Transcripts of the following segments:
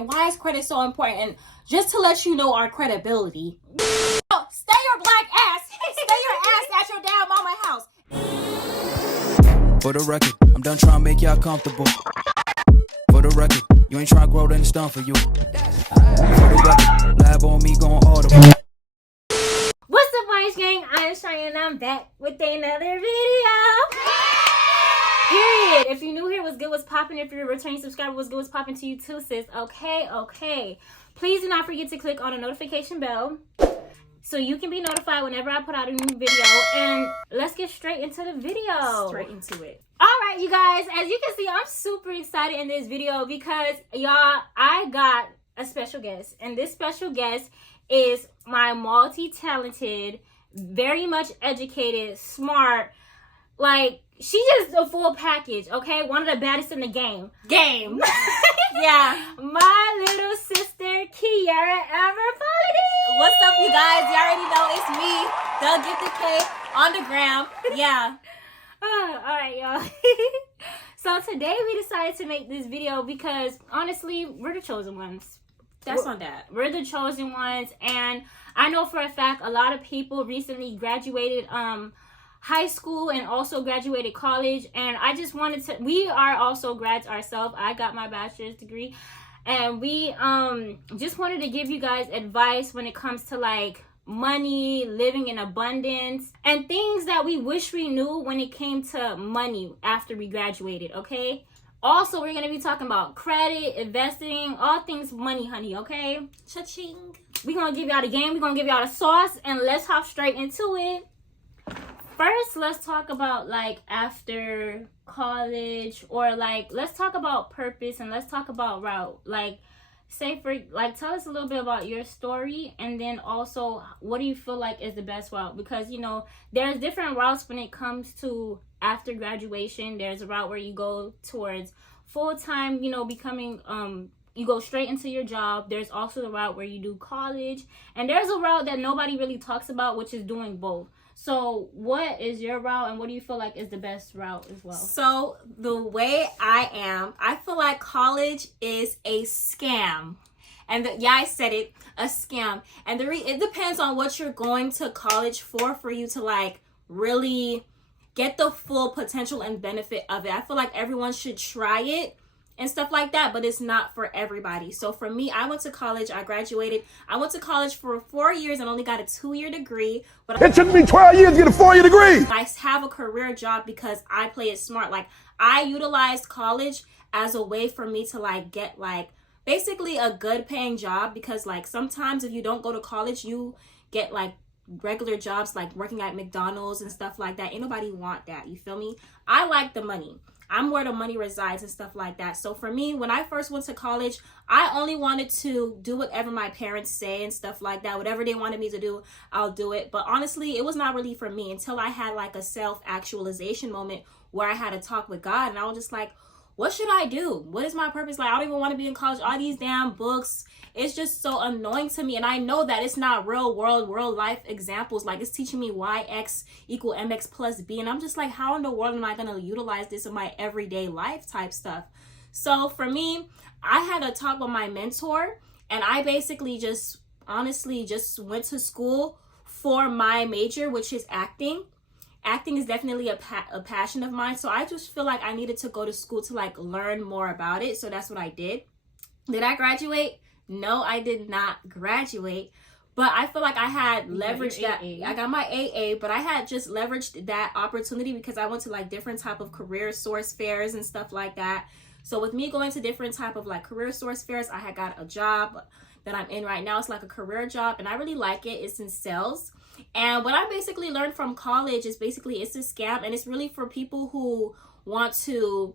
Why is credit so important? And just to let you know our credibility. Oh, stay your black ass. Stay your ass at your damn mama house. For the record, I'm done trying to make y'all comfortable. For the record, you ain't trying to grow, then it's done for you. For the record, lab on me going audible. What's up, Boys Gang? I'm Cheyenne. I'm back with another video. Period. If you're new here, what's good, what's popping? If you're a returning subscriber, what's good, what's popping to you too, sis? Okay. Please do not forget to click on the notification bell so you can be notified whenever I put out a new video. And let's get straight into the video. Straight into it. Alright, you guys, as you can see, I'm super excited in this video because, y'all, I got a special guest. And this special guest is my multi-talented, very much educated, smart, like, she's just a full package, okay? One of the baddest in the game. Yeah. My little sister, Chyannpolynice. What's up, you guys? You already know it's me, the Gifted K, on the gram. Yeah. Alright, y'all. So today we decided to make this video because, honestly, we're the chosen ones. That's on that. We're the chosen ones, and I know for a fact a lot of people recently graduated high school and also graduated college, and I just wanted to, we are also grads ourselves. I got my bachelor's degree, and we just wanted to give you guys advice when it comes to like money, living in abundance, and things that we wish we knew when it came to money after we graduated, okay? Also, we're going to be talking about credit, investing, all things money, honey, okay? Cha-ching. We're going to give y'all the game, we're going to give y'all the sauce, and let's hop straight into it. First, let's talk about like after college, or like let's talk about purpose, and let's talk about route. Like, say for like, tell us a little bit about your story, and then also what do you feel like is the best route? Because, you know, there's different routes when it comes to after graduation. There's a route where you go towards full-time, you know, becoming you go straight into your job. There's also the route where you do college, and there's a route that nobody really talks about, which is doing both. So what is your route, and what do you feel like is the best route as well? So the way I feel like college is a scam. And I said it, a scam. And it depends on what you're going to college for you to like really get the full potential and benefit of it. I feel like everyone should try it and stuff like that, but it's not for everybody. So for me, I went to college, I graduated. I went to college for 4 years and only got a 2-year degree. But it took me 12 years to get a 4-year degree. I have a career job because I play it smart. Like, I utilized college as a way for me to like get like basically a good paying job, because like sometimes if you don't go to college, you get like regular jobs like working at McDonald's and stuff like that. Ain't nobody want that, you feel me? I like the money. I'm where the money resides and stuff like that. So for me, when I first went to college, I only wanted to do whatever my parents say and stuff like that. Whatever they wanted me to do, I'll do it. But honestly, it was not really for me until I had like a self-actualization moment where I had a talk with God, and I was just like, what should I do? What is my purpose? Like, I don't even want to be in college. All these damn books, it's just so annoying to me. And I know that it's not real life examples. Like, it's teaching me YX equal MX plus B. And I'm just like, how in the world am I going to utilize this in my everyday life type stuff? So for me, I had a talk with my mentor, and I basically just honestly just went to school for my major, which is acting. Acting is definitely a passion of mine. So I just feel like I needed to go to school to like learn more about it. So that's what I did. Did I graduate? No, I did not graduate. But I feel like I had leveraged that. I got my AA, but I had just leveraged that opportunity because I went to like different type of career source fairs and stuff like that. So with me going to different type of like career source fairs, I had got a job that I'm in right now. It's like a career job, and I really like it. It's in sales. And what I basically learned from college is basically it's a scam, and it's really for people who want to,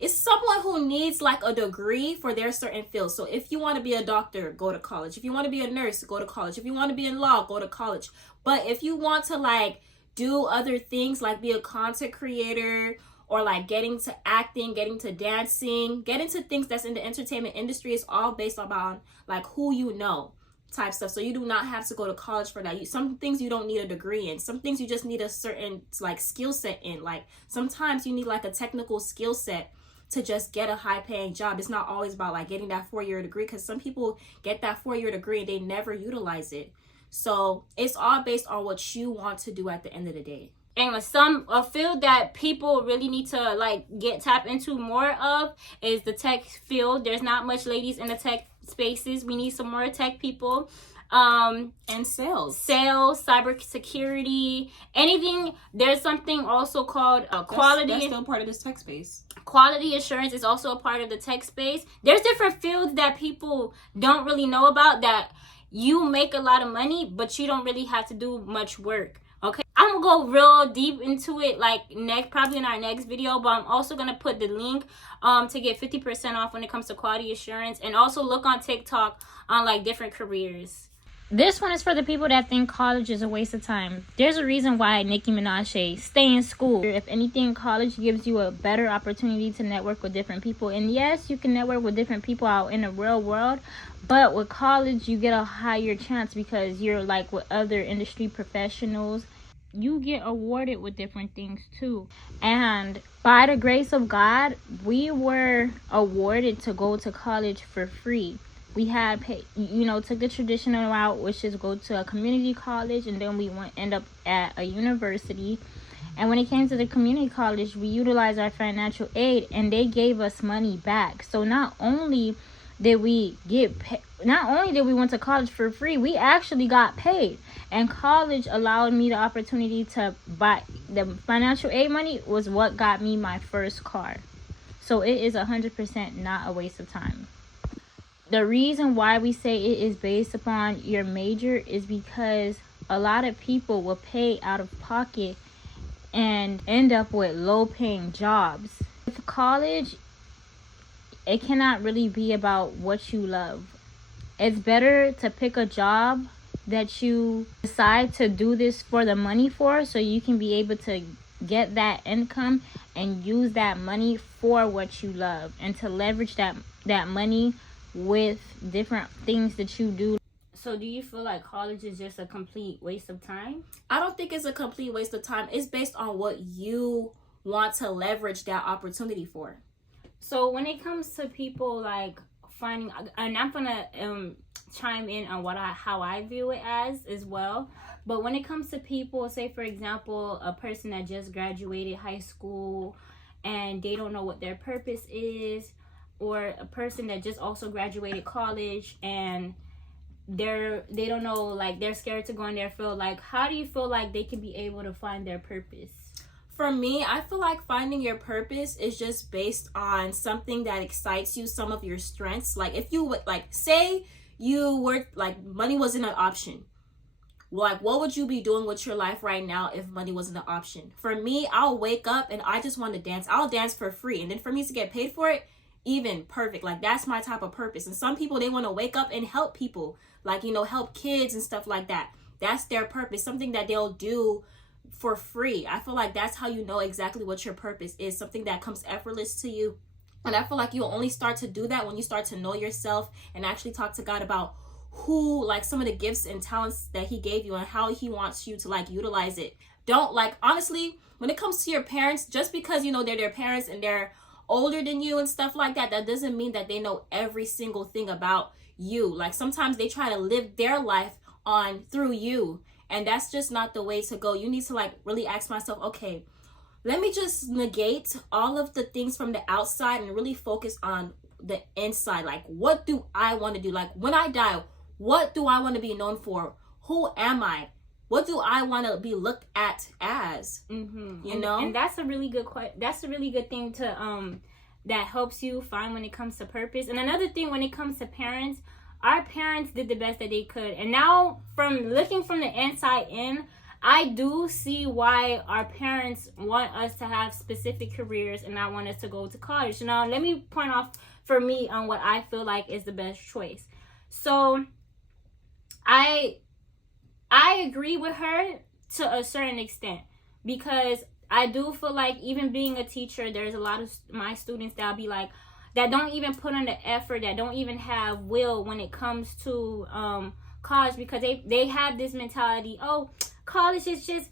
it's someone who needs like a degree for their certain field. So if you want to be a doctor, go to college. If you want to be a nurse, go to college. If you want to be in law, go to college. But if you want to like do other things, like be a content creator, or like getting to acting, getting to dancing, get into things that's in the entertainment industry, it's all based on like who you know type stuff. So you do not have to go to college for that. Some things you don't need a degree in. Some things you just need a certain like skill set in. Like sometimes you need like a technical skill set to just get a high paying job. It's not always about like getting that 4-year degree, because some people get that 4-year degree and they never utilize it. So it's all based on what you want to do at the end of the day. And a field that people really need to like tap into more of is the tech field. There's not much ladies in the tech spaces. We need some more tech people. And sales, cybersecurity, anything. There's something also called quality. That's still part of this tech space. Quality assurance is also a part of the tech space. There's different fields that people don't really know about, that you make a lot of money, but you don't really have to do much work. Okay, I'm gonna go real deep into it like probably in our next video, but I'm also gonna put the link to get 50% off when it comes to quality assurance, and also look on TikTok on like different careers. This one is for the people that think college is a waste of time. There's a reason why Nicki Minaj stay in school. If anything, college gives you a better opportunity to network with different people. And yes, you can network with different people out in the real world, but with college, you get a higher chance because you're like with other industry professionals. You get awarded with different things too. And by the grace of God, we were awarded to go to college for free. We had took the traditional route, which is go to a community college, and then we end up at a university. And when it came to the community college, we utilized our financial aid, and they gave us money back. So not only did we went to college for free, we actually got paid. And college allowed me the opportunity to buy. The financial aid money was what got me my first car. So it is 100% not a waste of time. The reason why we say it is based upon your major is because a lot of people will pay out of pocket and end up with low paying jobs. With college, it cannot really be about what you love. It's better to pick a job that you decide to do this for the money for, so you can be able to get that income and use that money for what you love, and to leverage that money with different things that you do. So do you feel like college is just a complete waste of time? I don't think it's a complete waste of time. It's based on what you want to leverage that opportunity for. So when it comes to people like finding, and I'm gonna chime in on how I view it as well, but when it comes to people, say for example, a person that just graduated high school and they don't know what their purpose is, or a person that just also graduated college and they don't know, like they're scared to go in their field, like how do you feel like they can be able to find their purpose? For me, I feel like finding your purpose is just based on something that excites you, some of your strengths. Like if you would, like say you were like money wasn't an option, like what would you be doing with your life right now if money wasn't an option? For me, I'll wake up and I just want to dance. I'll dance for free, and then for me to get paid for it, even perfect. Like that's my type of purpose. And some people, they want to wake up and help people, like help kids and stuff like that. That's their purpose, something that they'll do for free. I feel like that's how you know exactly what your purpose is, something that comes effortless to you. And I feel like you'll only start to do that when you start to know yourself and actually talk to God about who, like some of the gifts and talents that he gave you and how he wants you to like utilize it. Don't like, honestly, when it comes to your parents, just because they're their parents and they're older than you and stuff like that, that doesn't mean that they know every single thing about you. Like sometimes they try to live their life through you, and that's just not the way to go. You need to like really ask myself, okay, let me just negate all of the things from the outside and really focus on the inside. Like what do I want to do? Like when I die, what do I want to be known for? Who am I? What do I want to be looked at as? And that's a really good that's a really good thing to that helps you find when it comes to purpose. And another thing, when it comes to parents, our parents did the best that they could, and now from looking from the inside in, I do see why our parents want us to have specific careers and not want us to go to college. Now let me point off for me on what I feel like is the best choice. So I agree with her to a certain extent, because I do feel like even being a teacher, there's a lot of my students that'll be like, that don't even put in the effort, that don't even have will when it comes to college, because they have this mentality, oh, college is just,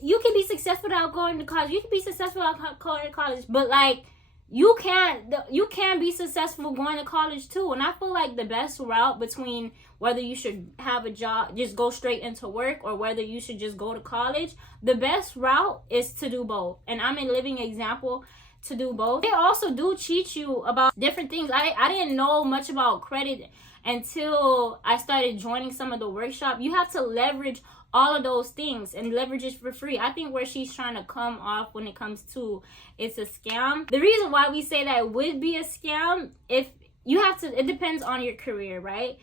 you can be successful without going to college, you can be successful without going to college, but like, you can be successful going to college too. And I feel like the best route between whether you should have a job, just go straight into work, or whether you should just go to college, the best route is to do both. And I'm a living example to do both. They also do teach you about different things. I didn't know much about credit until I started joining some of the workshop. You have to leverage all of those things and leverage it for free. I think where she's trying to come off when it comes to it's a scam. The reason why we say that it would be a scam, if you have to, it depends on your career, right?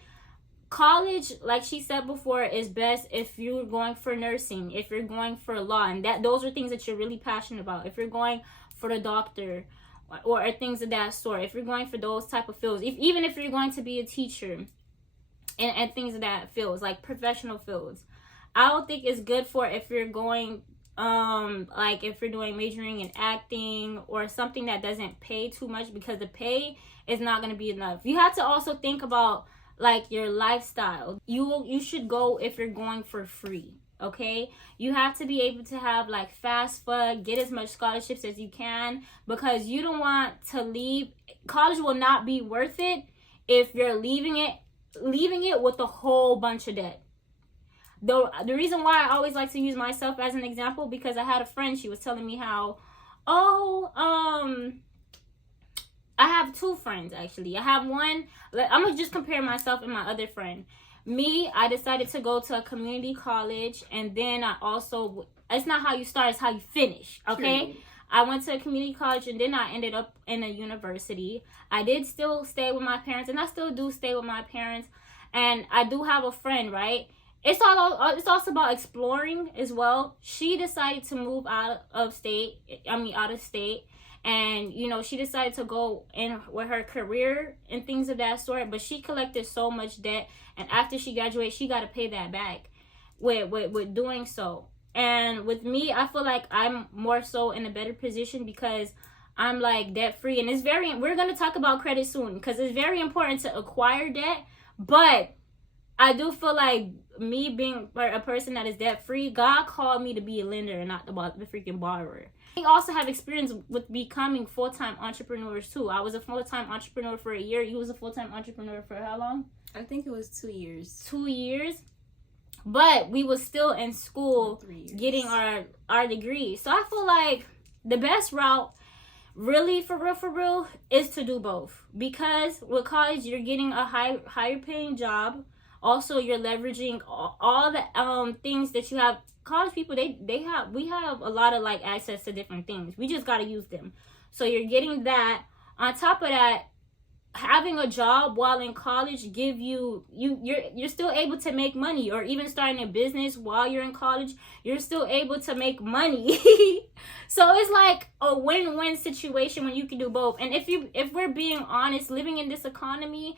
College, like she said before, is best if you're going for nursing, if you're going for law, and that those are things that you're really passionate about. If you're going for the doctor or things of that sort, if you're going for those type of fields, even if you're going to be a teacher and things of that fields, like professional fields. I don't think it's good for if you're going like if you're doing majoring in acting or something that doesn't pay too much, because the pay is not going to be enough. You have to also think about like your lifestyle. You should go if you're going for free. Okay, you have to be able to have like fast food, get as much scholarships as you can, because you don't want to leave. College will not be worth it if you're leaving it with a whole bunch of debt. Though the reason why I always like to use myself as an example, because I had a friend, she was telling me how, I have two friends actually. I have one, I'm gonna just compare myself and my other friend. Me, I decided to go to a community college, and then I also, it's not how you start, it's how you finish, okay? True. I went to a community college, and then I ended up in a university. I did still stay with my parents, and I still do stay with my parents, and I do have a friend, right? It's also about exploring as well. She decided to move out of state, and you know, she decided to go in with her career and things of that sort, but she collected so much debt, and after she graduated, she got to pay that back with doing so. And with me, I feel like I'm more so in a better position because I'm like debt free, and we're going to talk about credit soon, because it's very important to acquire debt, but I do feel like me being a person that is debt free, God called me to be a lender and not the freaking borrower. We also have experience with becoming full-time entrepreneurs too. I was a full-time entrepreneur for a year. You was a full-time entrepreneur for how long? I think it was 2 years. 2 years. But we was still in school getting our degree. So I feel like the best route, really for real, is to do both. Because with college, you're getting a higher paying job. Also, you're leveraging all the things that you have. College people, we have a lot of like access to different things. We just got to use them. So you're getting that. On top of that, having a job while in college give you're still able to make money, or even starting a business while you're in college, you're still able to make money. So it's like a win-win situation when you can do both. And if we're being honest, living in this economy,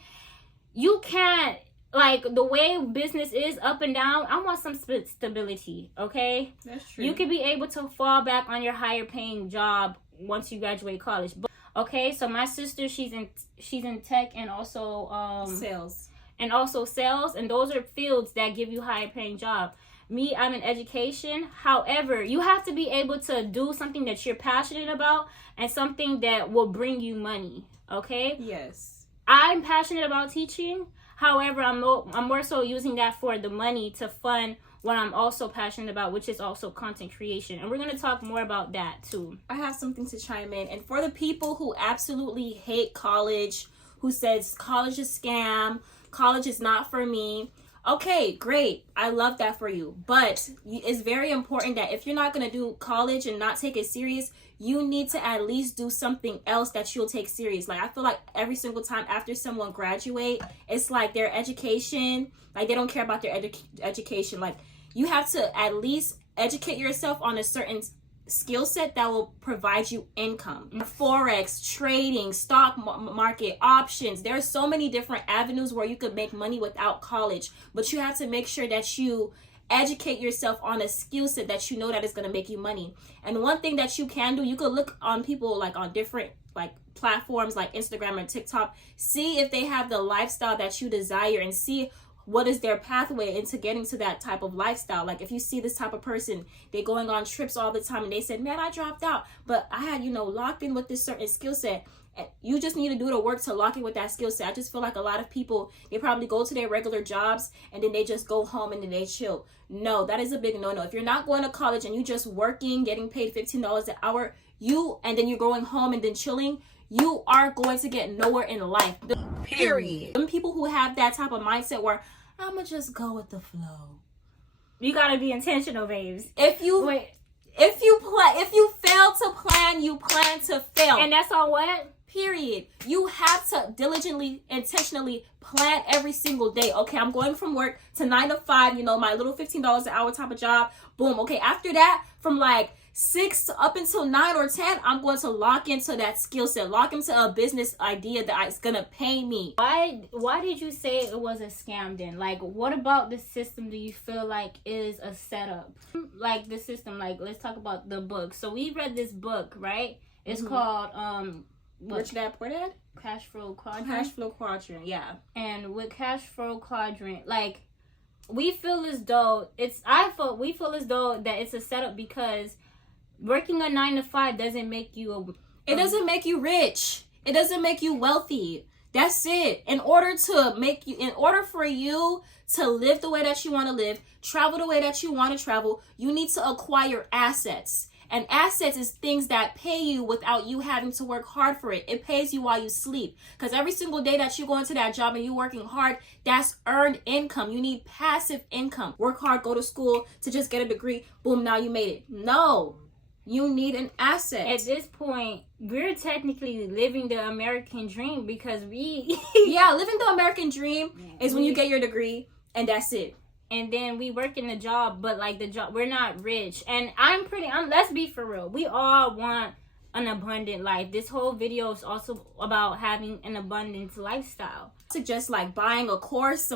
you can't, like the way business is up and down, I want some stability, okay? That's true. You could be able to fall back on your higher paying job once you graduate college. But, okay, so my sister, she's in tech and also sales. And also sales, and those are fields that give you higher paying job. Me, I'm in education. However, you have to be able to do something that you're passionate about and something that will bring you money, okay? Yes. I'm passionate about teaching. However, I'm more so using that for the money to fund what I'm also passionate about, which is also content creation. And we're going to talk more about that too. I have something to chime in. And for the people who absolutely hate college, who says college is scam, college is not for me, okay, great. I love that for you. But it's very important that if you're not going to do college and not take it serious, you need to at least do something else that you'll take serious. Like, I feel like every single time after someone graduate, it's like their education, like they don't care about their education. Like, you have to at least educate yourself on a certain skill set that will provide you income. Forex, trading, stock market, options. There are so many different avenues where you could make money without college, but you have to make sure that you educate yourself on a skill set that you know that is going to make you money. And one thing that you can do, you could look on people like on different like platforms like Instagram or TikTok, see if they have the lifestyle that you desire, and see what is their pathway into getting to that type of lifestyle. Like if you see this type of person, they going on trips all the time and they said, man, I dropped out, but I had, locked in with this certain skill set. You just need to do the work to lock in with that skill set. I just feel like a lot of people, they probably go to their regular jobs and then they just go home and then they chill. No, that is a big no-no. If you're not going to college and you just working, getting paid $15 an hour, and then you're going home and then chilling, you are going to get nowhere in life. Period. Some people who have that type of mindset where I'ma just go with the flow. You gotta be intentional, babes. If you fail to plan, you plan to fail. And that's on what? Period. You have to diligently, intentionally plan every single day. Okay, I'm going from work to 9 to 5, my little $15 an hour type of job. Boom. Okay, after that, from like 6 up until 9 or 10, I'm going to lock into that skill set, lock into a business idea that is gonna pay me. Why did you say it was a scam then? Like, what about the system do you feel like is a setup? Like the system, like let's talk about the book. So we read this book, right? It's called Rich Dad Poor Dad? Cash Flow Quadrant. Cash Flow Quadrant, yeah. And with Cash Flow Quadrant, like we feel as though that it's a setup because working a 9 to 5 doesn't make you it doesn't make you rich. It doesn't make you wealthy. That's it. In order for you to live the way that you want to live, travel the way that you want to travel, you need to acquire assets. And assets is things that pay you without you having to work hard for it. It pays you while you sleep. Because every single day that you go into that job and you're working hard, that's earned income. You need passive income. Work hard, go to school to just get a degree. Boom, now you made it. No. You need an asset. At this point, we're technically living the American dream because we... Yeah, living the American dream is when you get your degree and that's it. And then we work in the job, but like the job, we're not rich. And let's be for real. We all want an abundant life. This whole video is also about having an abundant lifestyle. Suggest like buying a course,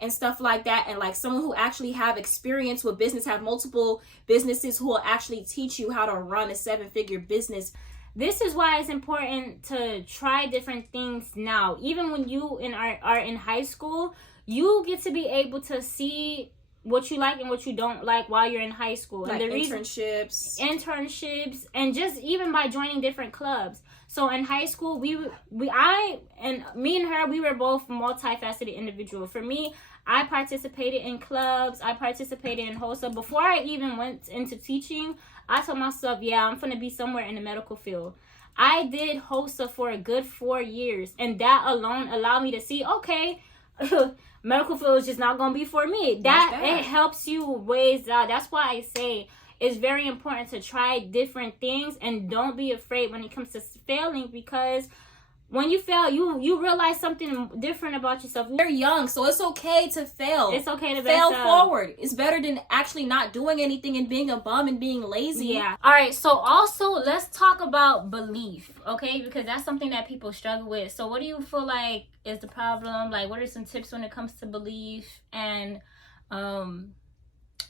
and stuff like that, and like someone who actually have experience with business, have multiple businesses, who will actually teach you how to run a 7-figure business. This is why it's important to try different things now. Even when you are in high school, you get to be able to see what you like and what you don't like while you're in high school. Like and the internships, and just even by joining different clubs. So in high school, me and her, we were both multifaceted individuals. For me, I participated in clubs. I participated in wholesale. Before I even went into teaching, I told myself, yeah, I'm going to be somewhere in the medical field. I did wholesale for a good 4 years. And that alone allowed me to see, okay, medical field is just not going to be for me. It helps you ways out. That's why I say it's very important to try different things and don't be afraid when it comes to failing, because when you fail, you realize something different about yourself. You're young, so it's okay to fail. It's okay to fail forward. It's better than actually not doing anything and being a bum and being lazy. Yeah. All right. So also, let's talk about belief, okay? Because that's something that people struggle with. So what do you feel like is the problem? Like, what are some tips when it comes to belief? And,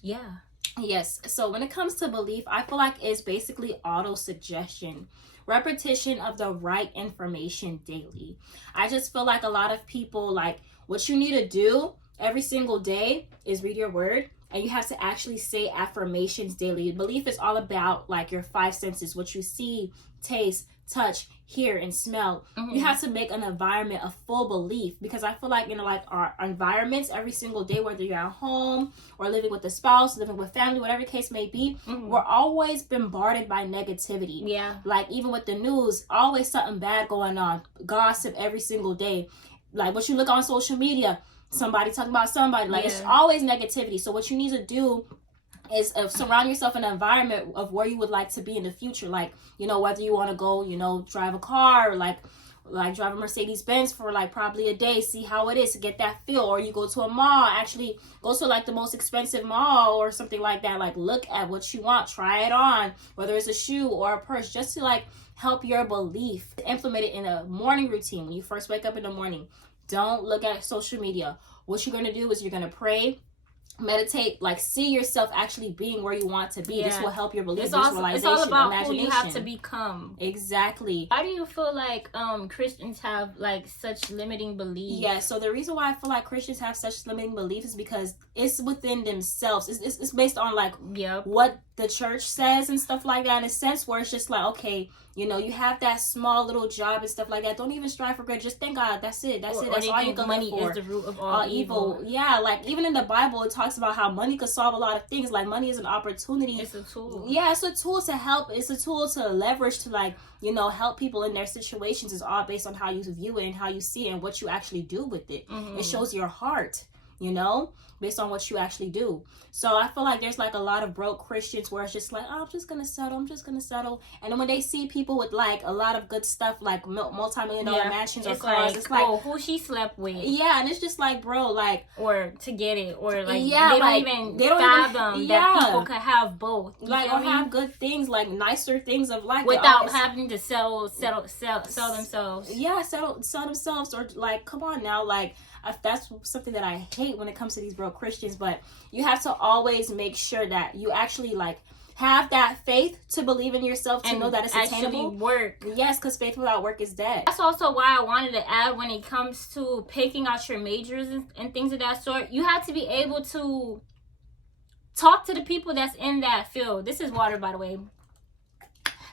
yeah. Yes. So when it comes to belief, I feel like it's basically auto-suggestion. Repetition of the right information daily. I just feel like a lot of people, like, what you need to do every single day is read your word, and you have to actually say affirmations daily. Belief is all about like your 5 senses, what you see, taste, touch, hear, and smell. You have to make an environment of full belief, because I feel like in like our environments every single day, whether you're at home or living with a spouse, living with family, whatever case may be, we're always bombarded by negativity. Yeah. Like even with the news, always something bad going on, gossip every single day. Like what you look on social media, somebody talking about somebody, like it's always negativity. So what you need to do is surround yourself in an environment of where you would like to be in the future. Like, whether you want to go, drive a car, or like drive a Mercedes-Benz for like probably a day, see how it is to get that feel. Or you go to a mall, actually go to like the most expensive mall or something like that. Like look at what you want, try it on, whether it's a shoe or a purse, just to like help your belief. Implement it in a morning routine. When you first wake up in the morning, don't look at social media. What you're going to do is you're going to pray. meditate, like see yourself actually being where you want to be. This will help your belief, visualization, it's all about imagination. who you have to become. Exactly. Why do you feel like Christians have like such limiting beliefs? Yeah, so the reason why I feel like Christians have such limiting beliefs is because it's within themselves. It's based on like what the church says and stuff like that, in a sense where it's just like, okay, you know, you have that small little job and stuff like that. Don't even strive for great. Just thank God. That's it. That's it. That's all you can money live for. Is the root of all evil. Yeah, like even in the Bible, it talks about how money could solve a lot of things. Like money is an opportunity. It's a tool. Yeah, it's a tool to help. It's a tool to leverage to, like, you know, help people in their situations. Is all based on how you view it and how you see it and what you actually do with it. It shows your heart, you know, based on what you actually do. So I feel like there's like a lot of broke Christians where it's just like, oh, I'm just gonna settle. And then when they see people with like a lot of good stuff, like multi-million-dollar mansions or cars, it's like, oh, who she slept with. Yeah, and it's just like, bro, like, or to get it, or like, yeah, they like, don't even fathom that people could have both, like, or have good things, like nicer things of life without having to sell themselves. Yeah, sell themselves, or like, come on now, like, that's something that I hate when it comes to these broke Christians. But you have to always make sure that you actually like have that faith to believe in yourself, to know that it's attainable. Work. Yes, because faith without work is dead. That's also why I wanted to add, when it comes to picking out your majors and things of that sort, you have to be able to talk to the people that's in that field. This is water, by the way.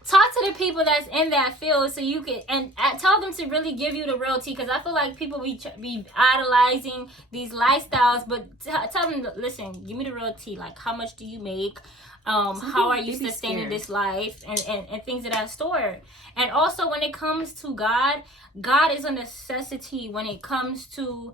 Talk to the people that's in that field so you can, and tell them to really give you the real tea, because I feel like people be idolizing these lifestyles, but tell them, listen, give me the real tea. Like, how much do you make? How are you sustaining this life, and things of that sort. And also, when it comes to God is a necessity when it comes to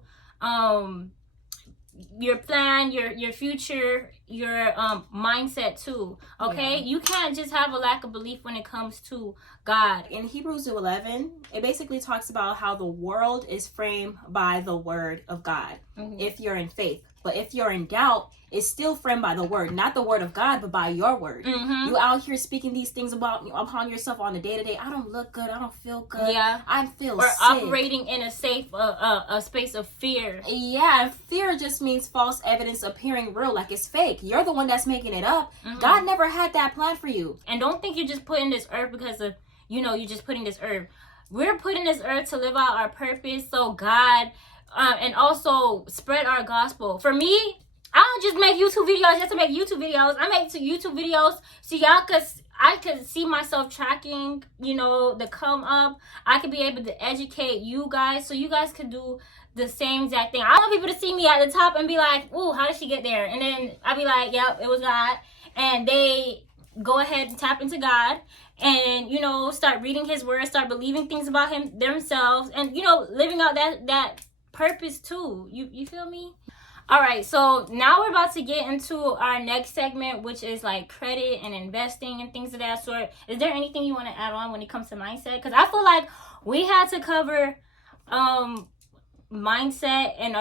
your plan, your future, your mindset too. Okay, you can't just have a lack of belief when it comes to God. In Hebrews 11, it basically talks about how the world is framed by the word of God. If you're in faith, but if you're in doubt, it's still framed by the word, not the word of God, but by your word. You out here speaking these things upon yourself on a day-to-day. I don't look good. I don't feel good. Yeah, I feel or sick. Operating in a safe a space of fear. Yeah, and fear just means false evidence appearing real, like it's fake. You're the one that's making it up. God never had that plan for you. And don't think you're just putting this earth because of, you know, you're just putting this earth. We're putting this earth to live out our purpose. So God, and also spread our gospel. For me, I don't just make YouTube videos just to make YouTube videos. I make YouTube videos so I could see myself tracking, you know, the come up. I could be able to educate you guys so you guys could do the same exact thing. I want people to see me at the top and be like, ooh, how did she get there? And then I'll be like, yep, it was God. And they go ahead and tap into God and, you know, start reading his word, start believing things about him themselves, and, you know, living out that purpose too. You feel me? All right, so now we're about to get into our next segment, which is like credit and investing and things of that sort. Is there anything you want to add on when it comes to mindset? Because I feel like we had to cover mindset and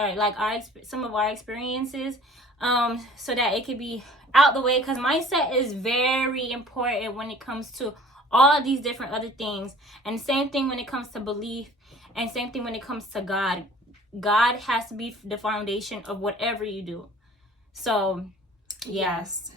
some of our experiences so that it could be out the way, because mindset is very important when it comes to all these different other things. And same thing when it comes to belief, and same thing when it comes to God. God has to be the foundation of whatever you do. So, yes.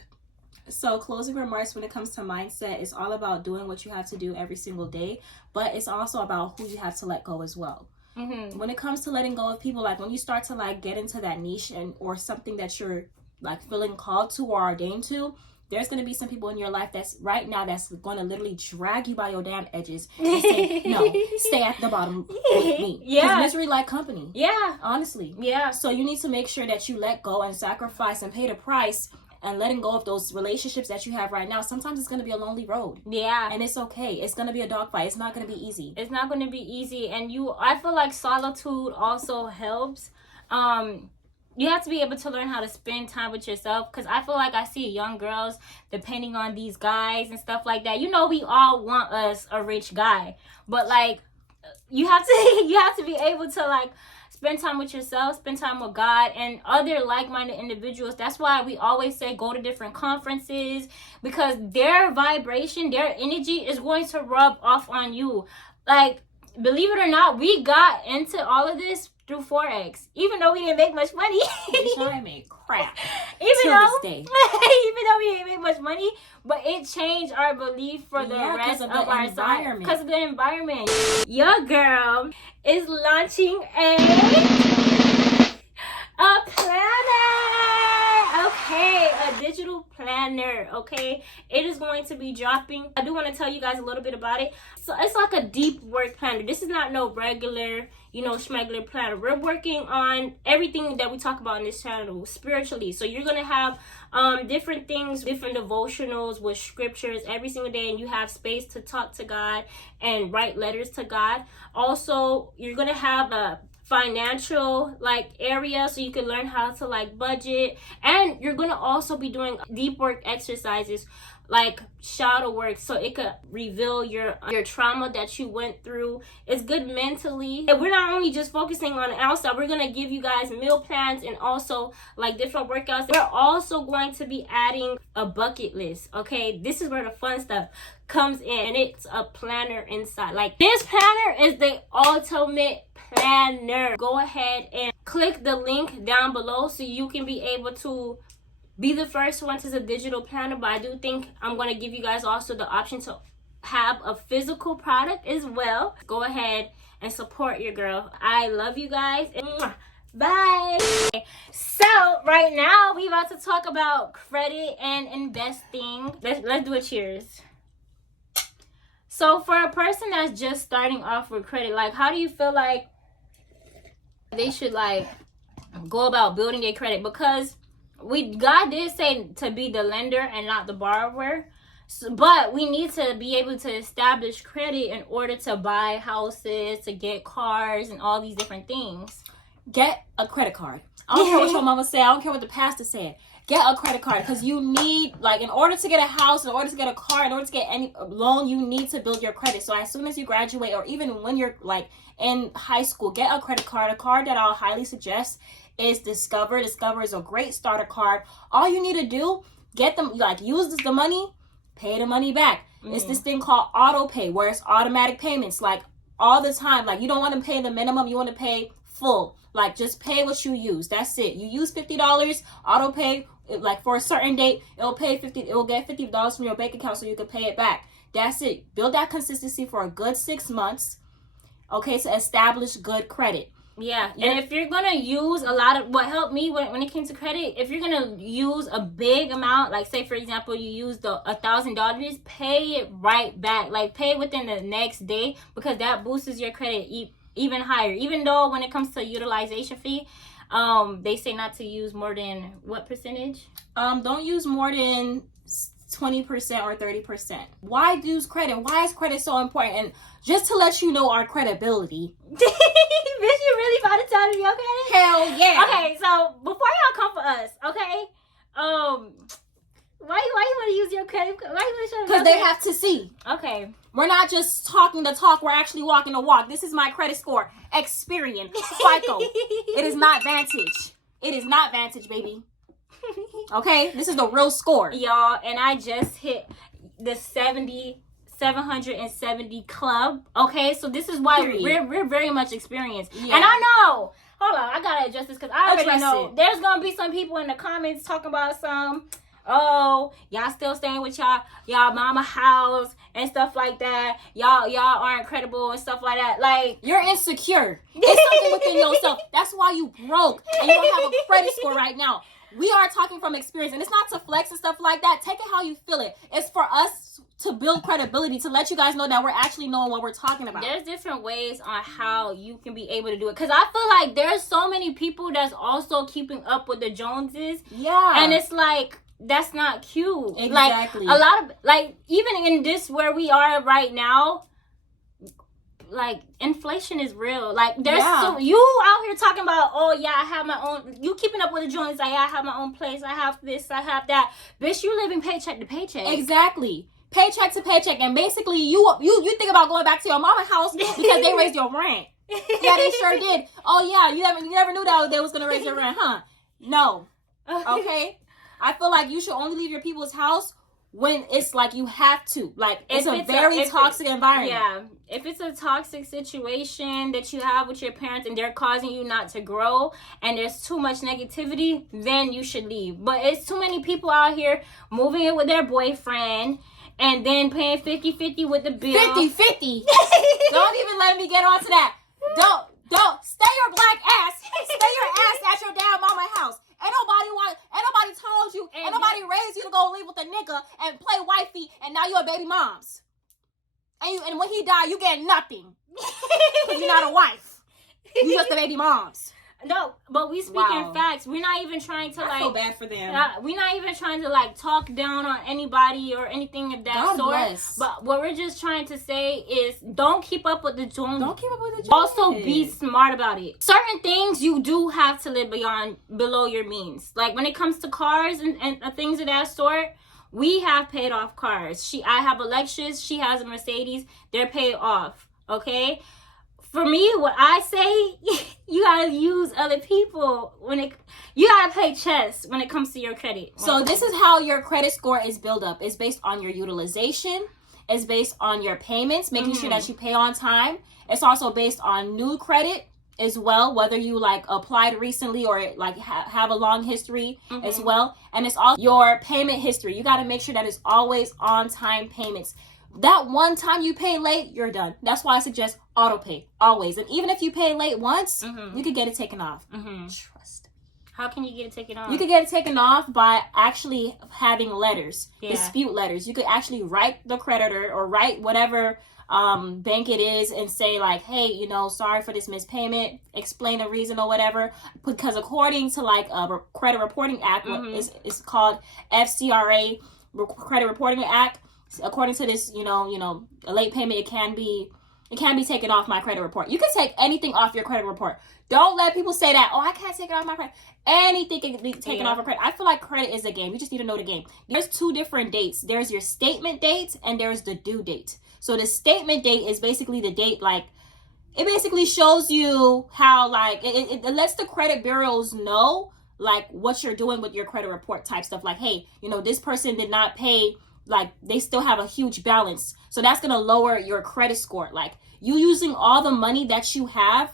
So closing remarks when it comes to mindset is all about doing what you have to do every single day, but it's also about who you have to let go as well. When it comes to letting go of people, like when you start to like get into that niche or something that you're like feeling called to or ordained to, there's going to be some people in your life that's right now that's going to literally drag you by your damn edges and say, no, stay at the bottom with me. Yeah. Misery like company. Yeah. Honestly. Yeah. So you need to make sure that you let go and sacrifice and pay the price, and letting go of those relationships that you have right now. Sometimes it's going to be a lonely road. Yeah. And it's okay. It's going to be a dogfight. It's not going to be easy. It's not going to be easy. And I feel like solitude also helps. You have to be able to learn how to spend time with yourself, because I feel like I see young girls depending on these guys and stuff like that. You know, we all want us a rich guy, but like you have to be able to like spend time with yourself, spend time with God and other like-minded individuals. That's why we always say go to different conferences, because their vibration, their energy is going to rub off on you. Like, believe it or not, we got into all of this through Forex, even though we didn't make much money. I made crap. Even Till though, this day. even though we didn't make much money, but it changed our belief for the rest of our environment. Because of the environment. Your girl is launching a planner. Okay, a digital planner. Okay, it is going to be dropping. I do want to tell you guys a little bit about it. So it's like a deep work planner. This is not no regular, schmegular planner. We're working on everything that we talk about in this channel spiritually. So you're gonna have different things, different devotionals with scriptures every single day, and you have space to talk to God and write letters to God. Also, you're gonna have a financial area so you can learn how to budget, and you're gonna also be doing deep work exercises like shadow work, so it could reveal your trauma that you went through. It's good mentally. And we're not only just focusing on the outside, we're gonna give you guys meal plans and also different workouts. We're also going to be adding a bucket list. Okay, this is where the fun stuff comes in, and it's a planner inside. This planner is the ultimate planner. Go ahead and click the link down below so you can be able to be the first one to the digital planner. But I do think I'm going to give you guys also the option to have a physical product as well. Go ahead and support your girl. I love you guys. Bye. So right now we about to talk about credit and investing. Let's do a cheers. So for a person that's just starting off with credit, how do you feel like they should go about building their credit? Because God did say to be the lender and not the borrower. But we need to be able to establish credit in order to buy houses, to get cars, and all these different things. Get a credit card. I don't care what your mama said. I don't care what the pastor said. Get a credit card, because you need, in order to get a house, in order to get a car, in order to get any loan, you need to build your credit. So as soon as you graduate, or even when you're in high school, get a credit card. A card that I'll highly suggest is Discover. Discover is a great starter card. All you need to do, get them, use the money, pay the money back. It's this thing called auto pay, where it's automatic payments, all the time. You don't want to pay the minimum, you want to pay full. Just pay what you use. That's it. You use $50, auto pay, for a certain date, it will get $50 from your bank account so you can pay it back. That's it. Build that consistency for a good 6 months, okay, to establish good credit. Yeah, and if you're gonna use a lot of what helped me when it came to credit, if you're gonna use a big amount, say for example you used $1,000, pay it right back. Pay it within the next day, because that boosts your credit even higher. Even though when it comes to utilization fee, they say not to use more than what percentage? Don't use more than 20% or 30%. Why use credit? Why is credit so important? And just to let you know our credibility. Bitch, you really about to tell me your credit? Hell yeah. Okay, so before y'all come for us, okay? Why you want to use your credit? Why you want to show? Because they have to see. Okay. We're not just talking the talk. We're actually walking the walk. This is my credit score. Experian. FICO. It is not Vantage. It is not Vantage, baby. Okay? This is the real score. Y'all, and I just hit the 770 club. Okay? So this is why we're very much experienced. Yeah. And I know. Hold on. I got to adjust this, because I already know there's going to be some people in the comments talking about y'all still staying with y'all mama house and stuff like that. Y'all aren't credible and stuff like that. You're insecure. It's something within yourself. That's why you broke and you don't have a credit score right now. We are talking from experience, and it's not to flex and stuff like that. Take it how you feel it. It's for us to build credibility, to let you guys know that we're actually knowing what we're talking about. There's different ways on how you can be able to do it, because I feel like there's so many people that's also keeping up with the Joneses. Yeah. And it's that's not cute. Exactly. A lot of even in this where we are right now, inflation is real. There's you out here talking about, I have my own, you keeping up with the joints, I have my own place, I have this, I have that. Bitch, you living paycheck to paycheck. Exactly. Paycheck to paycheck. And basically you think about going back to your mama house because they raised your rent. Yeah, they sure did. Oh yeah, you never knew that they was gonna raise your rent, huh? No. Okay. I feel like you should only leave your people's house when it's like you have to. Like, it's a very toxic environment. Yeah. If it's a toxic situation that you have with your parents and they're causing you not to grow and there's too much negativity, then you should leave. But it's too many people out here moving in with their boyfriend and then paying 50-50 with the bill. 50-50. Don't even let me get onto that. Don't. Stay your black ass. Stay your ass at your damn mama house. Ain't nobody told you. Ain't nobody raised you to go live with a nigga and play wifey, and now you're a baby mom's. And when he die, you get nothing. Because you're not a wife. You just a baby mom's. No, but we speaking facts. We're not even trying to I feel bad for them. We're not even trying to like talk down on anybody or anything of that God sort. bless. But what we're just trying to say is don't keep up with the Joneses. Don't keep up with the Joneses. Also be smart about it. Certain things you do have to live below your means. Like when it comes to cars and things of that sort, we have paid off cars. I have a Lexus, she has a Mercedes. They're paid off. Okay? For me, what I say, you gotta use other people you gotta play chess when it comes to your credit. So this is how your credit score is built up. It's based on your utilization. It's based on your payments, making sure that you pay on time. It's also based on new credit as well, whether you like applied recently or like have a long history as well. And it's all your payment history. You gotta make sure that it's always on time payments. That one time you pay late, you're done. That's why I suggest auto pay always. And even if you pay late once, you could get it taken off. Trust me. How can you get it taken off? You could get it taken off by actually having letters, dispute letters. You could actually write the creditor or write whatever bank it is and say like, hey, sorry for this missed payment. Explain the reason or whatever. Because according to like a Credit Reporting Act, it's called FCRA Credit Reporting Act. According to this, a late payment, it can be taken off my credit report. You can take anything off your credit report. Don't let people say that, I can't take it off my credit. Anything can be taken off of credit. I feel like credit is a game. You just need to know the game. There's two different dates. There's your statement date and there's the due date. So the statement date is basically the date, like, it basically shows you how, like, it lets the credit bureaus know, like, what you're doing with your credit report type stuff. Like, hey, this person did not pay, like, they still have a huge balance. So that's going to lower your credit score. Like, you using all the money that you have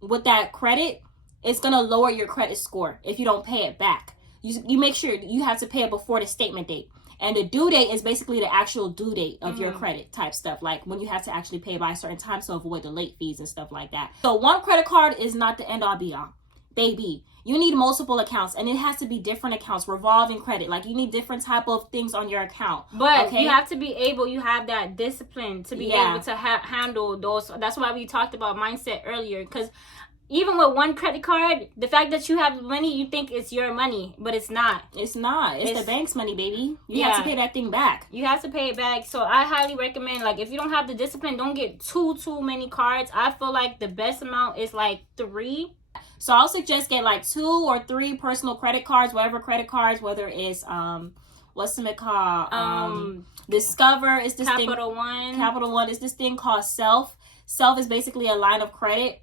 with that credit, it's going to lower your credit score if you don't pay it back. You make sure you have to pay it before the statement date. And the due date is basically the actual due date of your credit type stuff. Like when you have to actually pay by a certain time to avoid the late fees and stuff like that. So one credit card is not the end all be all. Baby, you need multiple accounts, and it has to be different accounts, revolving credit. Like you need different type of things on your account. But you have to be able, you have that discipline to be able to handle those. That's why we talked about mindset earlier, because even with one credit card, the fact that you have money, you think it's your money, but it's not. It's not. It's the bank's money, baby. You have to pay that thing back. You have to pay it back. So I highly recommend, like, if you don't have the discipline, don't get too many cards. I feel like the best amount is like 3. So I'll suggest get like 2 or 3 personal credit cards, whatever credit cards, whether it's what's it called? Discover is this Capital One is this thing called Self. Self is basically a line of credit.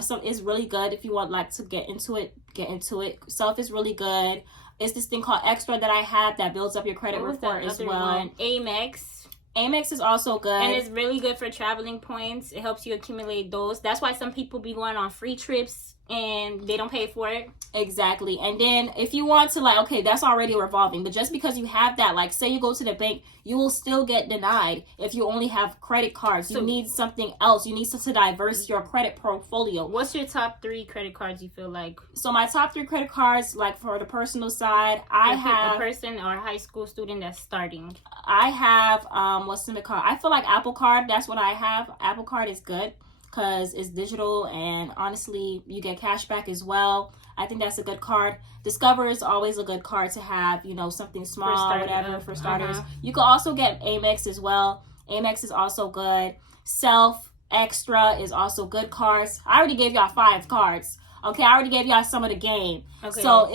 So it's really good if you want like to get into it. Self is really good. It's this thing called Extra that I have that builds up your credit report as well. Amex is also good. And it's really good for traveling points. It helps you accumulate those. That's why some people be going on free trips and they don't pay for it. Exactly. And then if you want to, like, okay, that's already revolving, but just because you have that, like, say you go to the bank, you will still get denied if you only have credit cards. You need something else. You need to diverse your credit portfolio. What's your top 3 credit cards you feel like? So my top 3 credit cards, like for the personal side, I have a person or a high school student that's starting. I have what's in the card? I feel like Apple Card. That's what I have. Apple Card is good because it's digital, and honestly, you get cash back as well. I think that's a good card. Discover is always a good card to have, something small, whatever, for starters. You can also get Amex as well. Amex is also good. Self, Extra is also good cards. I already gave y'all 5 cards. Okay, I already gave y'all some of the game. Okay. So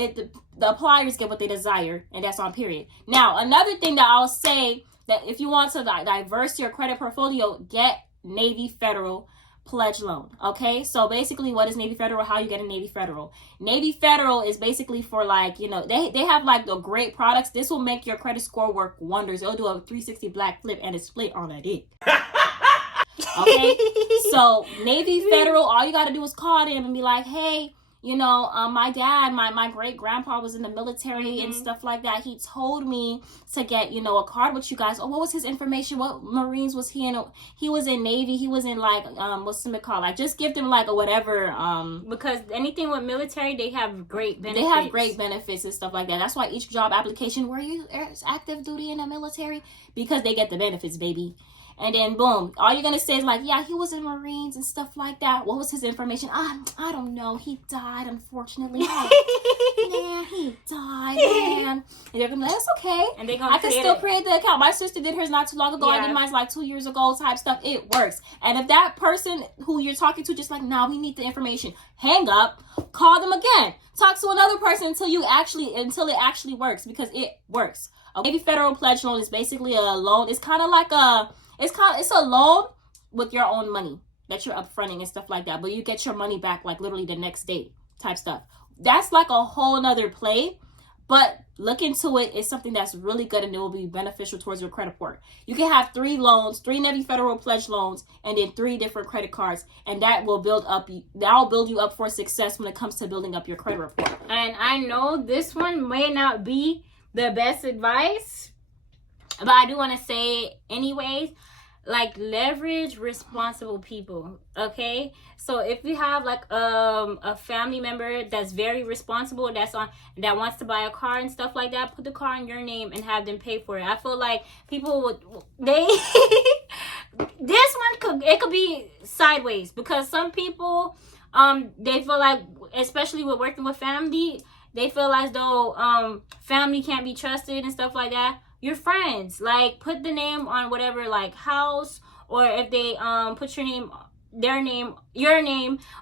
the appliers get what they desire, and that's on period. Now, another thing that I'll say, that if you want to diverse your credit portfolio, get Navy Federal pledge loan. Okay, so basically what is Navy Federal? How you get a Navy Federal? Navy Federal is basically for like, you know, they have like the great products. This will make your credit score work wonders. It'll do a 360 black flip and a split on a dick. Okay, so Navy Federal, all you got to do is call them and be like, hey, you know, my dad, my great grandpa was in the military and stuff like that. He told me to get, you know, a card with you guys. Oh, what was his information? What Marines was he in? He was in Navy. He was in like, what's it called? Like, just give them like a whatever. Because anything with military, they have great benefits. They have great benefits and stuff like that. That's why each job application, were you active duty in the military? Because they get the benefits, baby. And then boom, all you're gonna say is like, yeah, he was in Marines and stuff like that. What was his information? I don't know. He died, unfortunately. Man, he died, man. And they're gonna be like, that's okay. And they're gonna I can still create the account. My sister did hers not too long ago. I did mine like 2 years ago type stuff. It works. And if that person who you're talking to just like, nah, we need the information, hang up, call them again. Talk to another person until it actually works, because it works. A Navy Federal Pledge Loan is basically a loan. It's kind of like it's a loan with your own money that you're upfronting and stuff like that. But you get your money back like literally the next day type stuff. That's like a whole nother play. But look into it. It's something that's really good and it will be beneficial towards your credit report. You can have 3 loans, 3 Navy Federal Pledge loans, and then 3 different credit cards. And that will build you up for success when it comes to building up your credit report. And I know this one may not be the best advice, but I do want to say anyways, like, leverage responsible people. Okay, so if you have like a family member that's very responsible, that wants to buy a car and stuff like that, put the car in your name and have them pay for it. I feel like people it could be sideways, because some people they feel like, especially with working with family, they feel as though family can't be trusted and stuff like that. Your friends, like, put the name on whatever, like, house, or if they put your name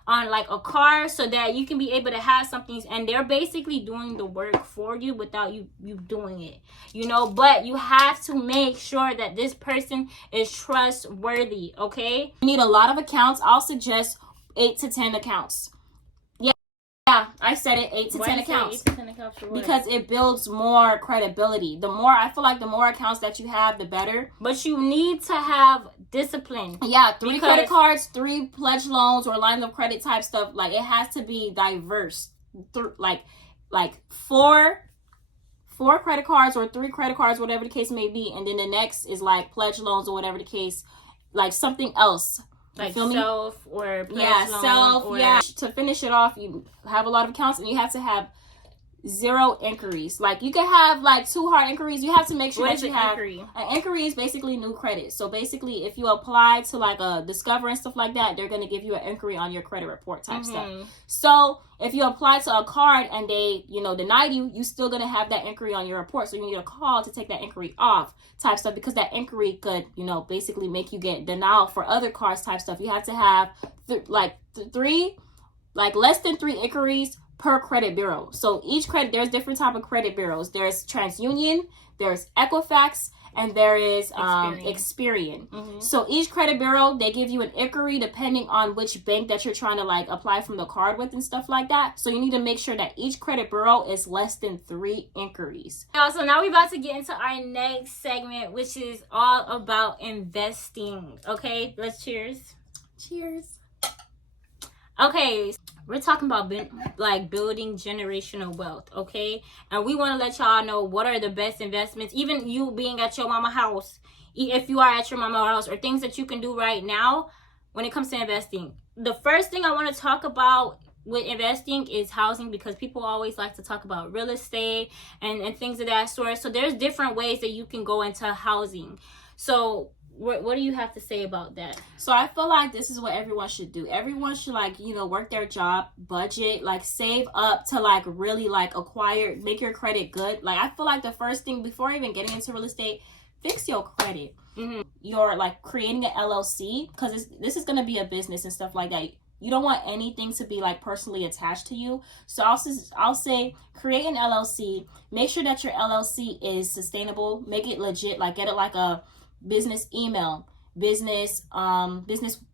on like a car, so that you can be able to have something, and they're basically doing the work for you without you doing it, you know. But you have to make sure that this person is trustworthy. Okay, you need a lot of accounts. I'll suggest 8 to 10 accounts. Yeah, I said it, 8 to 10 accounts. 8 to 10 accounts for what? Because it builds more credibility. I feel like the more accounts that you have, the better. But you need to have discipline. Yeah, 3 credit cards, 3 pledge loans or lines of credit type stuff. Like, it has to be diverse. Like 4 credit cards or 3 credit cards, whatever the case may be. And then the next is like pledge loans or whatever the case, like something else. Like self or pledge loan, self, or... To finish it off, you have a lot of accounts and you have to have 0 inquiries. Like, you can have like 2 hard inquiries. You have to make sure that you have an inquiry is basically new credit. So basically, if you apply to like a Discover and stuff like that, they're going to give you an inquiry on your credit report type stuff. So if you apply to a card and they, you know, denied you, you still going to have that inquiry on your report. So you need a call to take that inquiry off type stuff, because that inquiry could, you know, basically make you get denial for other cards type stuff. You have to have less than 3 inquiries per credit bureau. So each credit, there's different type of credit bureaus. There's TransUnion, there's Equifax, and there is Experian. So each credit bureau, they give you an inquiry depending on which bank that you're trying to like apply from the card with and stuff like that. So you need to make sure that each credit bureau is less than 3 inquiries. So now we're about to get into our next segment, which is all about investing. Okay, let's cheers. Cheers. Okay, we're talking about building generational wealth, okay? And we want to let y'all know what are the best investments, even you being at your mama house, if you are at your mama house, or things that you can do right now when it comes to investing. The first thing I want to talk about with investing is housing, because people always like to talk about real estate and things of that sort. So there's different ways that you can go into housing. So what do you have to say about that? So I feel like this is what everyone should do. Everyone should, like, you know, work their job, budget, like save up to like really like acquire, make your credit good. Like, I feel like the first thing before even getting into real estate, fix your credit. You're like creating an LLC, because this is going to be a business and stuff like that. You don't want anything to be like personally attached to you. So I'll say create an LLC. Make sure that your LLC is sustainable. Make it legit. Like, get it like a business email. business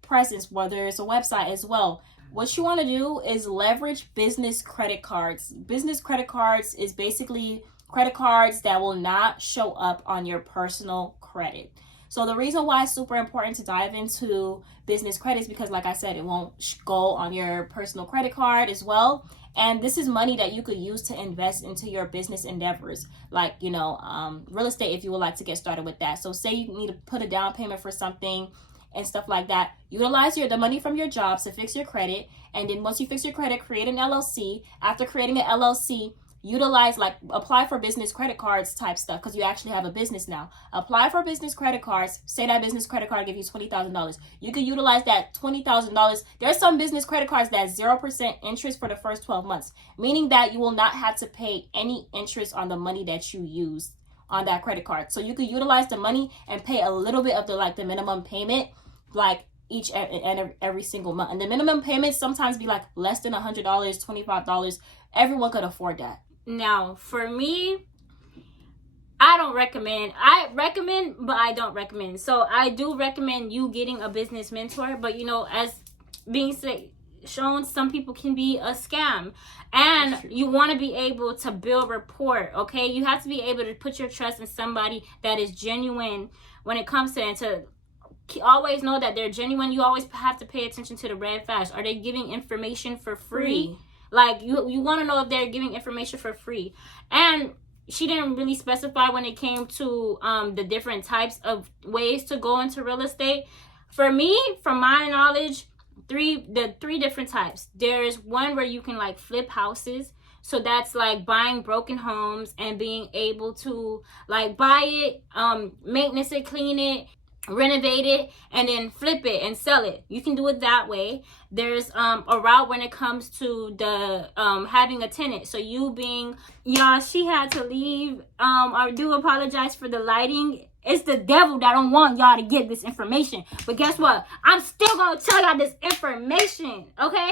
presence, whether it's a website as well. What you want to do is leverage business credit cards. Business credit cards is basically credit cards that will not show up on your personal credit. So the reason why it's super important to dive into business credit is because, like I said, it won't go on your personal credit card as well. And this is money that you could use to invest into your business endeavors, like, real estate, if you would like to get started with that. So say you need to put a down payment for something and stuff like that. Utilize the money from your jobs to fix your credit. And then once you fix your credit, create an LLC. After creating an LLC, utilize, like, apply for business credit cards type stuff, because you actually have a business now. Apply for business credit cards. Say that business credit card give you $20,000. You can utilize that $20,000. There's some business credit cards that's 0% interest for the first 12 months, meaning that you will not have to pay any interest on the money that you use on that credit card. So you could utilize the money and pay a little bit of the minimum payment, like each and every single month. And the minimum payments sometimes be like less than $100, $25. Everyone could afford that. Now, for me, I don't recommend. I recommend, but I don't recommend. So I do recommend you getting a business mentor. But, as being shown, some people can be a scam. And you want to be able to build rapport, okay? You have to be able to put your trust in somebody that is genuine when it comes to it. And to always know that they're genuine, you always have to pay attention to the red flags. Are they giving information for free? Like, you want to know if they're giving information for free. And she didn't really specify when it came to the different types of ways to go into real estate. For me, from my knowledge, the three different types. There's one where you can, like, flip houses. So that's like buying broken homes and being able to, like, buy it, maintenance it, clean it, renovate it, and then flip it and sell it. You can do it that way. There's a route when it comes to the having a tenant. So y'all, she had to leave. I do apologize for the lighting. It's the devil that don't want y'all to get this information. But guess what? I'm still gonna tell y'all this information, okay?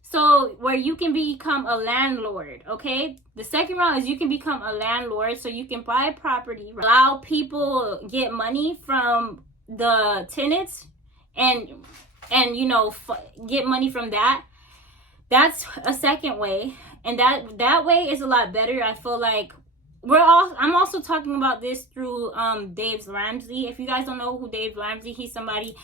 So where you can become a landlord, okay? The second round is you can become a landlord. So you can buy a property, allow people get money from the tenants and get money from that. That's a second way. And that way is a lot better. I feel like I'm also talking about this through Dave Ramsey. If you guys don't know who Dave Ramsey, he's somebody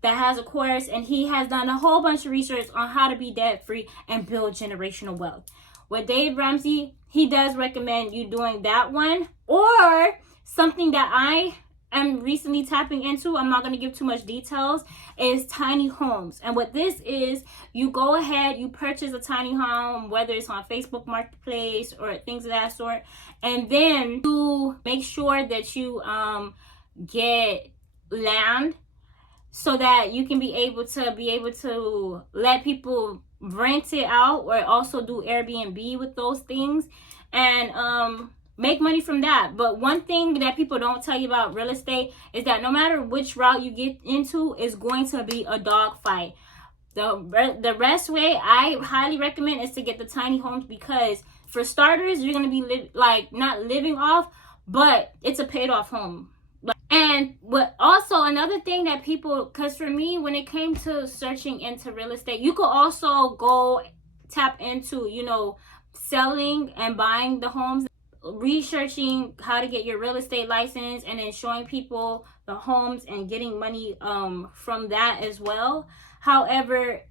that has a course, and he has done a whole bunch of research on how to be debt free and build generational wealth. With Dave Ramsey, he does recommend you doing that one, or something that I am recently tapping into. I'm not going to give too much details. Is tiny homes. And what this is, you go ahead, you purchase a tiny home, whether it's on Facebook Marketplace or things of that sort, and then you make sure that you get land, so that you can be able to let people rent it out, or also do Airbnb with those things, and make money from that. But one thing that people don't tell you about real estate is that no matter which route you get into, is going to be a dog fight. The best way I highly recommend is to get the tiny homes, because for starters, you're going to be not living off, but it's a paid off home. And what also another thing that people, because for me, when it came to searching into real estate, you could also go tap into, selling and buying the homes, researching how to get your real estate license, and then showing people the homes and getting money from that as well. However,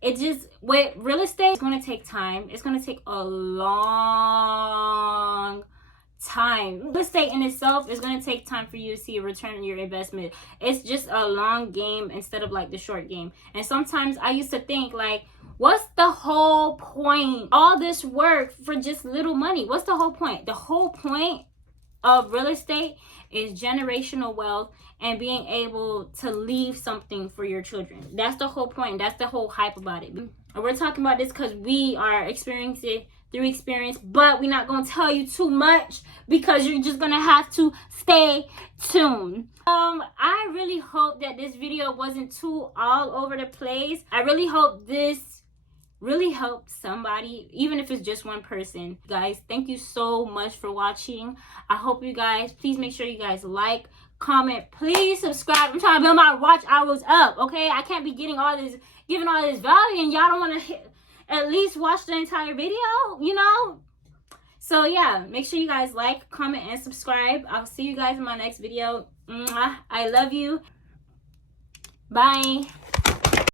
with real estate, it's going to take time. It's going to take a long time. Real estate in itself is going to take time for you to see a return on your investment. It's just a long game instead of like the short game. And sometimes I used to think, like, what's the whole point? All this work for just little money. What's the whole point? The whole point of real estate is generational wealth and being able to leave something for your children. That's the whole point. That's the whole hype about it. And we're talking about this because we are experiencing through experience, but we're not going to tell you too much, because you're just going to have to stay tuned. I really hope that this video wasn't too all over the place. I really hope this really helped somebody, even if it's just one person. Guys, thank you so much for watching. I hope you guys, please make sure you guys like, comment, please subscribe. I'm trying to build my watch hours up, okay? I can't be giving all this value and y'all don't want to at least watch the entire video, you know? So yeah, make sure you guys like, comment, and subscribe. I'll see you guys in my next video. Mwah. I love you. Bye.